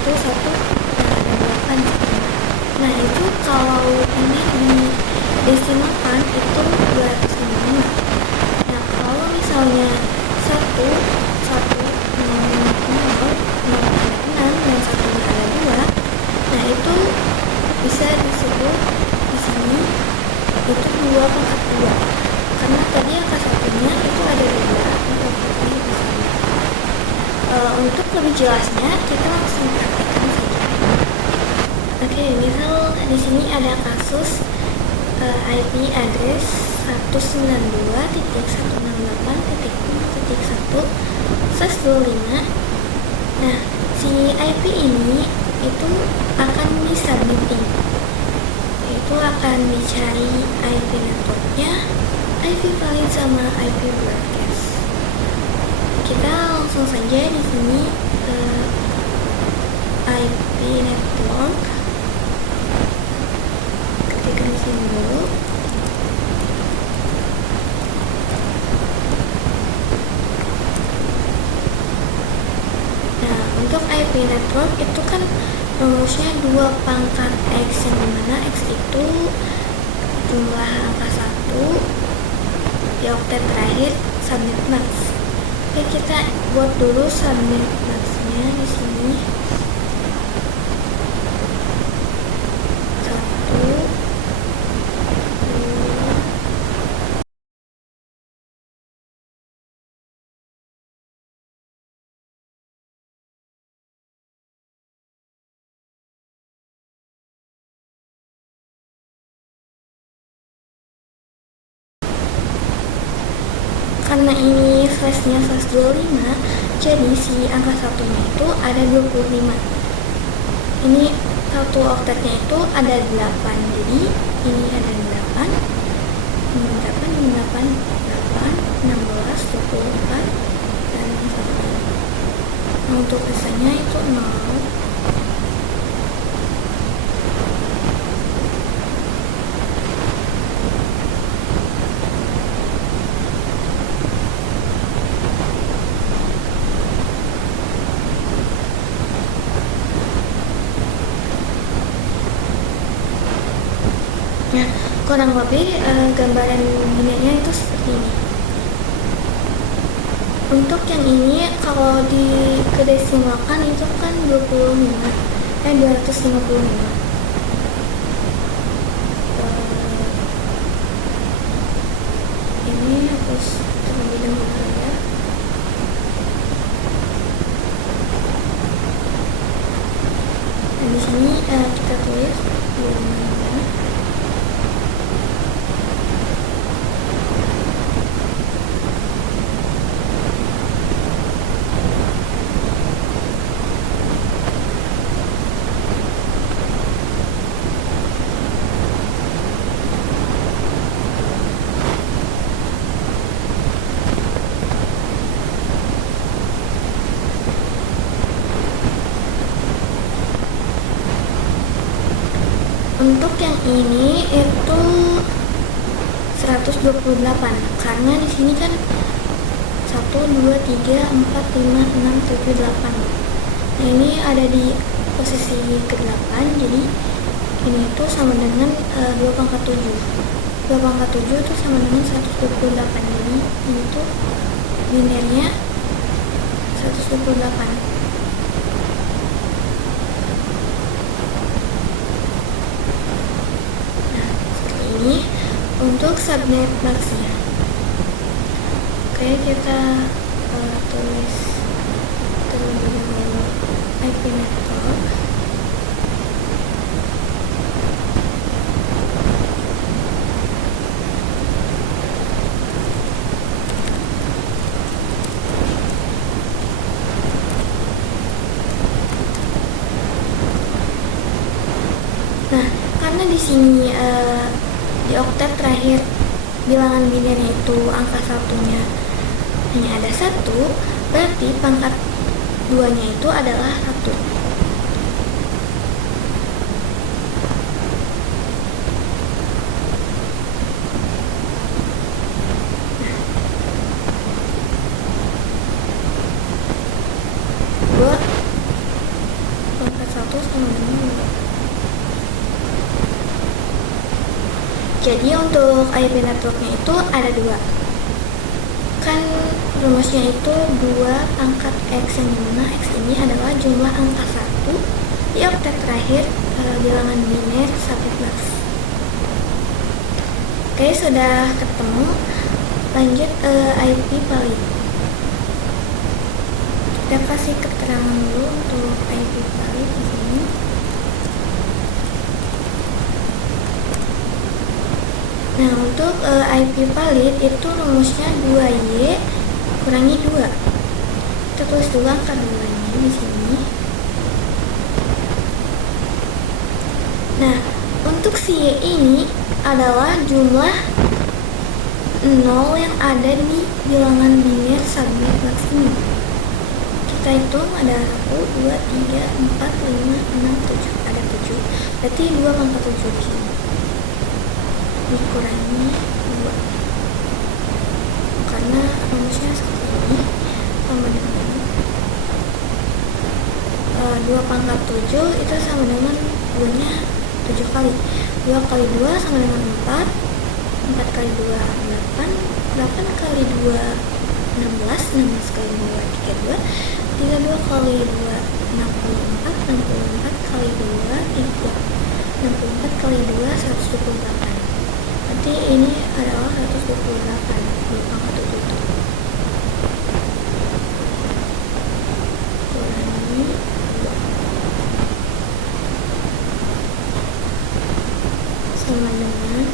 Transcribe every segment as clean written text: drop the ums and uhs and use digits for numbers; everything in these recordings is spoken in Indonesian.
itu 1 dan 8 satunya. Nah itu kalau ini di desimalkan itu 255. Nah kalau misalnya 1 1 0 0 0 ada 6 dan satunya ada 2, nah itu bisa disebut di sini itu 2 pangkat 2, karena tadi angka satunya itu ada 2 di sini. Untuk lebih jelasnya kita langsung praktekkan saja. Oke, misal di sini ada kasus IP address 192.168.0.1/25. Nah, si IP ini itu akan disubmitting, yaitu akan dicari IP networknya, IP valid sama IP broadcast. Kita langsung saja di sini ke IP network. Ketik di sini dulu. Nah, untuk IP network itu kan rumusnya 2 pangkat X, yang dimana X itu jumlah angka 1 di oktet terakhir subnet max. Oke, kita buat dulu subnet maxnya di sini. 1, 2. Karena ini flashnya flash 25, jadi si angka satunya itu ada 25. Ini satu oktetnya itu ada 8, jadi ini ada 8, 8, 8, 8, 16, 24, dan 1. Nah, untuk sisanya itu 0. Nah, kurang lebih gambaran binarnya itu seperti ini. Untuk yang ini kalau di kedesimalkan itu kan 255. Ini harus terlebih dahulu ya. Dan di sini kita tulis 255. Untuk yang ini itu 128, karena di sini kan 1, 2, 3, 4, 5, 6, 7, 8. Nah, ini ada di posisi ke-8, jadi ini itu sama dengan 2 pangkat 7. 2 pangkat 7 itu sama dengan 128, jadi ini tuh binarnya 128. Ini untuk subnet maxnya. Oke, kita tulis terlebih dahulu IP network. Nah, karena di sini di oktet terakhir bilangan binarnya itu angka satunya hanya ada 1, berarti pangkat 2-nya itu adalah 1. Nah, 2 sama dengan 2. Jadi untuk IP networknya itu ada 2. Kan rumusnya itu 2 pangkat X, yang dimana X ini adalah jumlah angka 1 di oktet terakhir bilangan biner 11. Oke, sudah ketemu. Lanjut IP valid. Kita kasih keterangan dulu untuk IP valid di sini. Nah, untuk IP valid itu rumusnya 2Y kurangi 2. Kita tulis dulu angka 2-nya di sini. Nah, untuk si Y ini adalah jumlah 0 yang ada di bilangan biner subnet box ini. Kita hitung ada 1, 2, 3, 4, 5, 6, 7. Ada 7. Berarti 2 pangkat 7 di sini. Dikurangi 2. Karena rumusnya seperti ini, sama dengan 2 pangkat 7 itu sama dengan 2-nya 7 kali. 2 kali 2 sama dengan 4. 4 kali 2 8. 8 kali 2 16. 16 kali 2 32. 32 kali 2 64. 64 kali 2 64 kali 2 128. Berarti ini adalah 128 di pangkat 7 itu. Kurangi 2 sama dengan,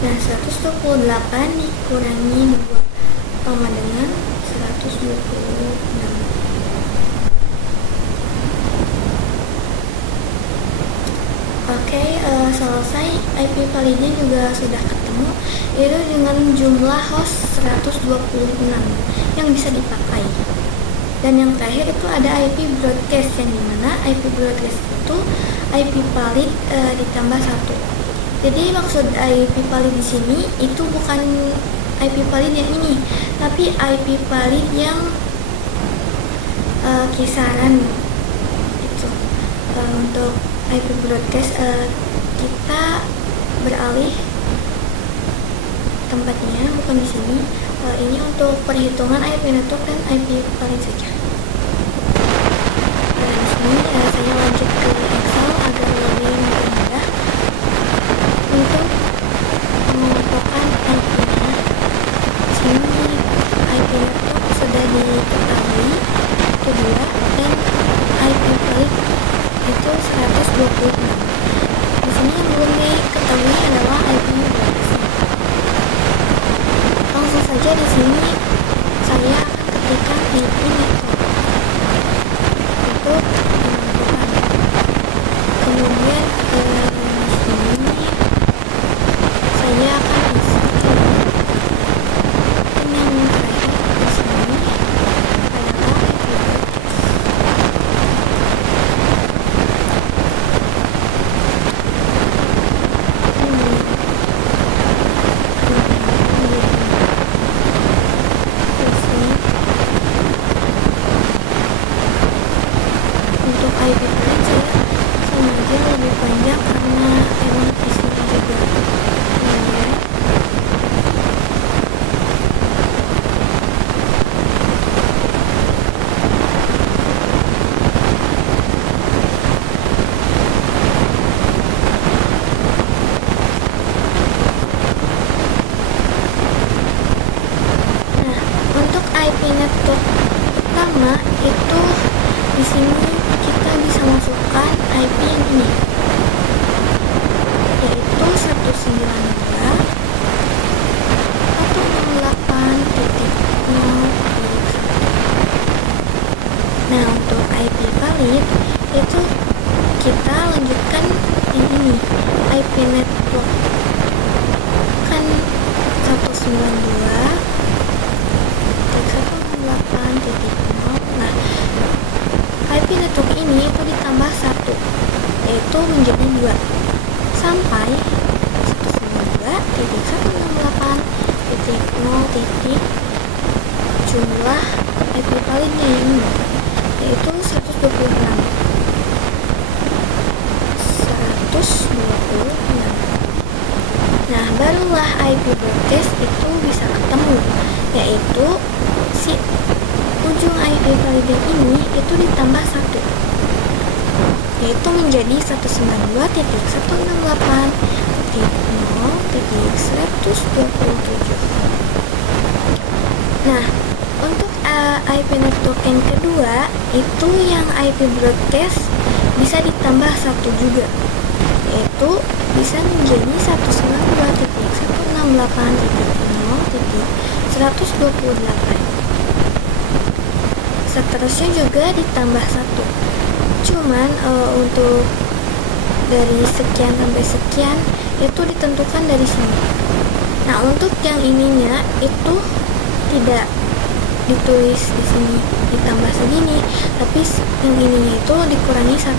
nah 128 dikurangi 2 sama dengan 126. Oke, selesai. IP validnya juga sudah ketemu, yaitu dengan jumlah host 126 yang bisa dipakai. Dan yang terakhir itu ada IP broadcast, yang dimana IP broadcast itu IP valid ditambah 1. Jadi maksud IP valid di sini itu bukan IP valid yang ini, tapi IP valid yang kisaran itu. Untuk IP broadcast kita beralih tempatnya, bukan di sini. Ini untuk perhitungan IP network dan IP valid saja. Di sini saya lanjut ke Excel agar lebih mudah untuk mengumpulkan IP-nya. Di sini IP network sudah diketahui itu 2, dan IP valid itu 126. Di sini yang belum diketahui adalah IP broadcast. Langsung saja di sini saya akan ketikkan IP network untuk menentukan. Kemudian di sini saya akan isi yang terakhir di sini adalah IP untuk IP valid saya sengaja lebih panjang karena emang isinya juga lumayan. Nah, untuk IP network pertama itu di sini kita bisa masukkan IP yang ini, yaitu 192.168.0.1. Nah, untuk IP valid itu kita lanjutkan yang ini, IP network kan 192.168.0. Nah, IP network ini itu ditambah 1, yaitu menjadi 2 sampai 192.168.0. Jumlah IP validnya ini yaitu 126. jumlah IP broadcast itu bisa ketemu, yaitu si ujung IP valid yang ini itu ditambah 1, yaitu menjadi 192.168.0.127. Nah, untuk IP network yang kedua itu yang IP broadcast bisa ditambah 1 juga, yaitu bisa menjadi 192.168.0.128. Seterusnya juga ditambah 1. Cuman untuk dari sekian sampai sekian itu ditentukan dari sini. Nah, untuk yang ininya itu tidak ditulis di sini ditambah segini, tapi yang ininya itu dikurangi 1.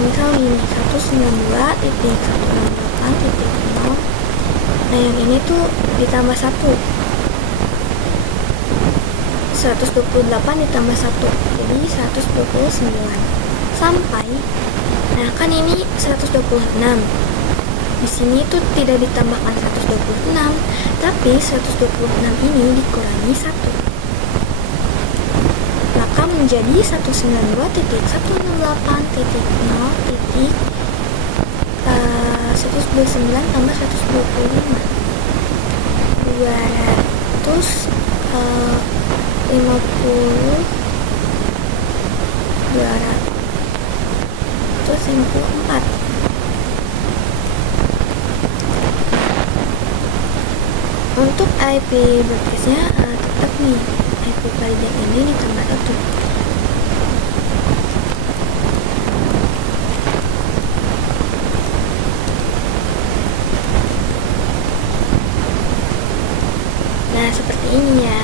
Misal ini 192.168.0. Nah, yang ini tuh ditambah 1. 128 ditambah 1 jadi 129 sampai, nah kan ini 126. Di sini tuh tidak ditambahkan 126, tapi 126 ini dikurangi 1, maka menjadi 192.168.0.129 tambah 125 254. Untuk IP broadcastnya tetap nih IP valid yang ini ditambah 1. Nah, seperti ini ya.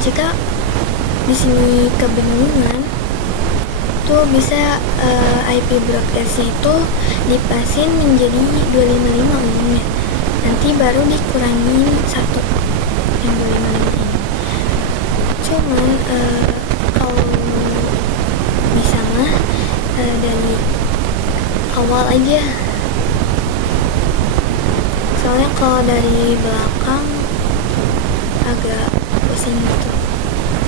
Jika di sini kebingungan, tuh bisa IP broadcastnya itu dipasin menjadi 255 umumnya. Nanti baru dikurangin 1 yang 255 ini. Cuman kalau bisa mah dari awal aja. Soalnya kalau dari belakang agak pusing gitu.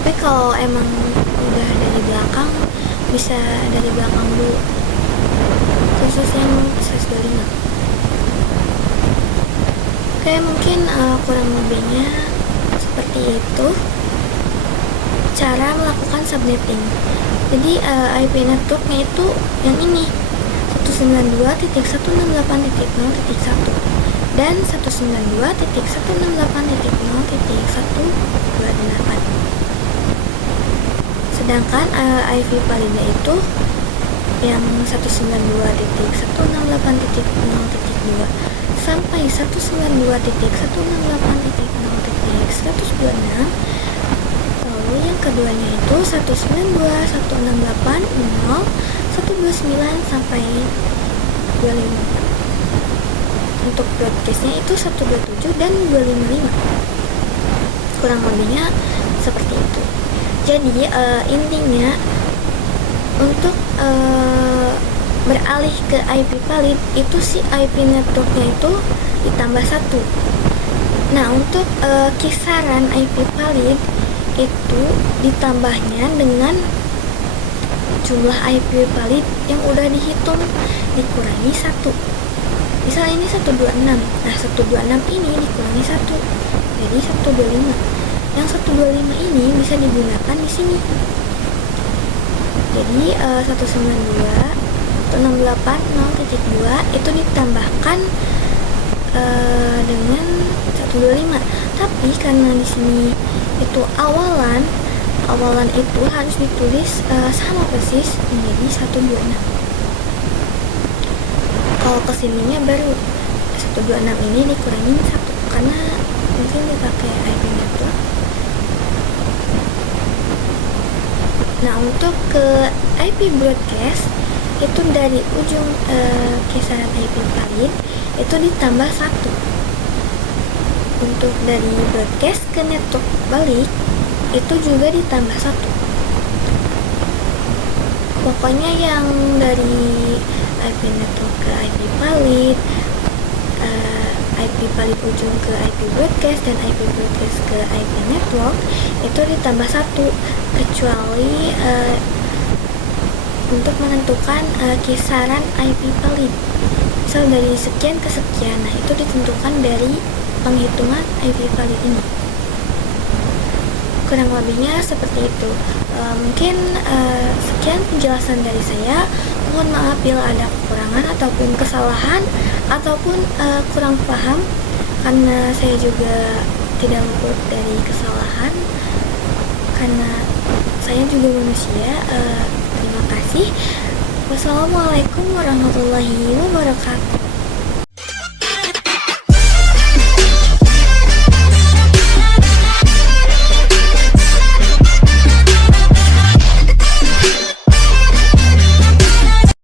Tapi kalau emang udah dari belakang, bisa dari belakang dulu, khusus yang 125. Oke, mungkin kurang lebihnya seperti itu cara melakukan subnetting. Jadi IP networknya itu yang ini 192.168.0.1 dan 192.168.0.128. Sedangkan IP validnya itu yang 192.168.0.2 sampai 192.168.0.126. Lalu yang keduanya itu 192.168.0.129 sampai 25. Untuk broadcastnya itu 127 dan 255. Kurang lebihnya seperti itu. Jadi intinya untuk beralih ke IP valid itu si IP networknya itu ditambah 1. Nah, untuk kisaran IP valid itu ditambahnya dengan jumlah IP valid yang udah dihitung dikurangi 1. Misal ini 126. Nah, 126 ini dikurangi 1 jadi 125. Yang 125 ini bisa digunakan di sini. Jadi 192.168.0.2 itu ditambahkan dengan 125. Tapi karena di sini itu awalan itu harus ditulis sama persis menjadi 126. Kalau kesininya baru 126 ini dikurangin 1 karena mungkin dipakai IP network. Nah, untuk ke IP broadcast itu dari ujung kisaran IP valid itu ditambah 1. Untuk dari broadcast ke network balik itu juga ditambah 1. Pokoknya yang dari IP network ke IP valid, IP valid ujung ke IP broadcast, dan IP broadcast ke IP network itu ditambah 1, kecuali untuk menentukan kisaran IP valid. Misal dari sekian ke sekian, nah itu ditentukan dari penghitungan IP valid ini. Kurang lebihnya seperti itu. Mungkin sekian penjelasan dari saya. Mohon maaf bila ada kekurangan ataupun kesalahan ataupun kurang paham, karena saya juga tidak luput dari kesalahan karena saya juga manusia. Terima kasih. Wassalamualaikum warahmatullahi wabarakatuh.